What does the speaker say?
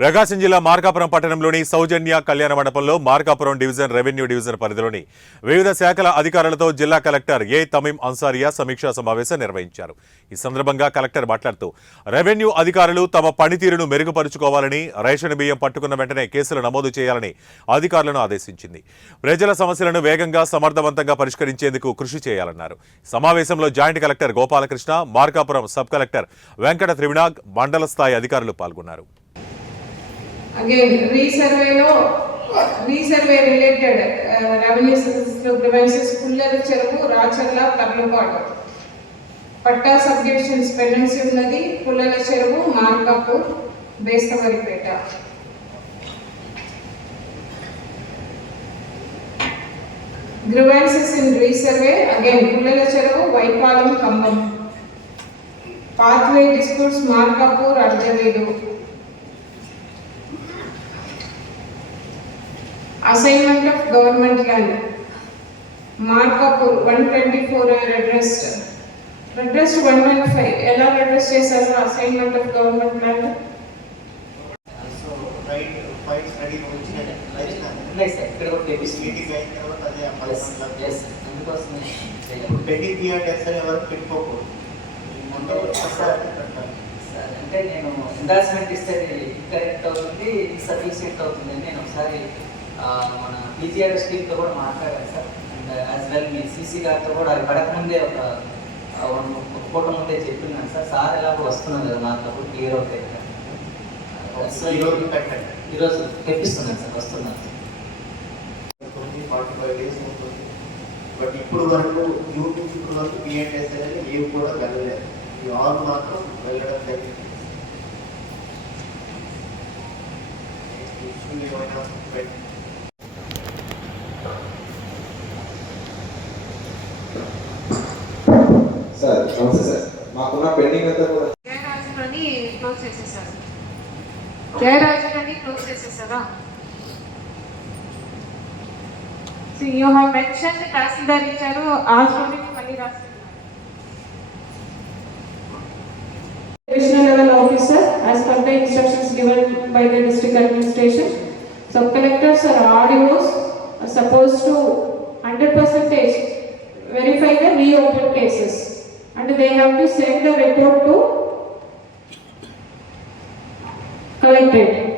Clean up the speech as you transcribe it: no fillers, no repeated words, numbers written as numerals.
ప్రకాశం జిల్లా మార్కాపురం పట్టణంలోని సౌజన్య కళ్యాణ మండపంలో మార్కాపురం డివిజన్ రెవెన్యూ డివిజన్ పరిధిలోని వివిధ శాఖల అధికారులతో జిల్లా కలెక్టర్ ఏ తమీం అన్సారియా సమీక్షా సమావేశం నిర్వహించారు. ఈ సందర్భంగా కలెక్టర్ మాట్లాడుతూ రెవెన్యూ అధికారులు తమ పనితీరును మెరుగుపరుచుకోవాలని, రేషన్ బియ్యం పట్టుకున్న వెంటనే కేసులు నమోదు చేయాలని అధికారులను ఆదేశించింది. ప్రజల సమస్యలను వేగంగా సమర్థవంతంగా పరిష్కరించేందుకు కృషి చేయాలన్నారు. సమావేశంలో joint collector Gopalakrishna, Markapuram sub collector Venkata త్రివినాగ్, మండల స్థాయి అధికారులు పాల్గొన్నారు. Again, resurvey related revenue grievances Pullera Cheruvu, Rachalla, Tarlupadu. Patta subdivisions pendency unnadi Pullera Cheruvu, Markapur, Besavaripeta. Grievances in resurvey again Pullera Cheruvu, Vaipalam, Khammam. Pathway disputes Markapur, Arjavedu. Assignment of government land. Markapur 124 redressed. Redressed 115. Ella redress chesaru assignment of government land. So right fight study original like sir ikkada kotte meeting ayin tarvata ade apply yes అందుకోసమే pending PR SL ఎవరు పెట్టుకోకూడదు ముందు ఒకసారి పెట్టాలి సార్. అంటే నేను ఎండార్స్మెంట్ ఇస్తే కరెక్ట్ అవుతుంది, సర్వీస్ సెట్ అవుతుంది అని నేను ఒకసారి మన పీజీఆర్ఎస్ టీమ్తో కూడా మాట్లాడాను సార్. అండ్ యాజ్ వెల్ మీ సీసీ గారితో కూడా అది పడకముందే ఒక పూట ముందే చెప్పినాను సార్. సార్ ఎలాగో వస్తున్నాను కదా మాకు అప్పుడు క్లియర్ అవుతాయి కదా. ఈరోజు పెట్టండి, ఈరోజు తెప్పిస్తున్నాను సార్, వస్తున్నాను. 45 days ఉంటుంది. బట్ ఇప్పుడు వరకు జూన్ నుంచి ఇప్పుడు వరకు పిఎన్ఎస్ అనేది ఏవి కూడా వెళ్ళలేదు. ఈ ఆరు మాత్రం వెళ్ళడం జరిగింది. ఏమైనా సార్ నమస్తే సార్. మాకున్న పెండింగ్ అంతా కూడా జయరాజులని క్లోజ్ చేసేసారు. జయరాజులని క్లోజ్ చేసేసారా? So you have mention tahsildar ఇచ్చారు, ఆ స్టోరీని మళ్ళీ రాస్తున్నారు. Divisional level officer as per the instructions given by the district administration. Sub collectors or RDOs are supposed to 100% verify the reopened cases and they have to send the report to collectorate.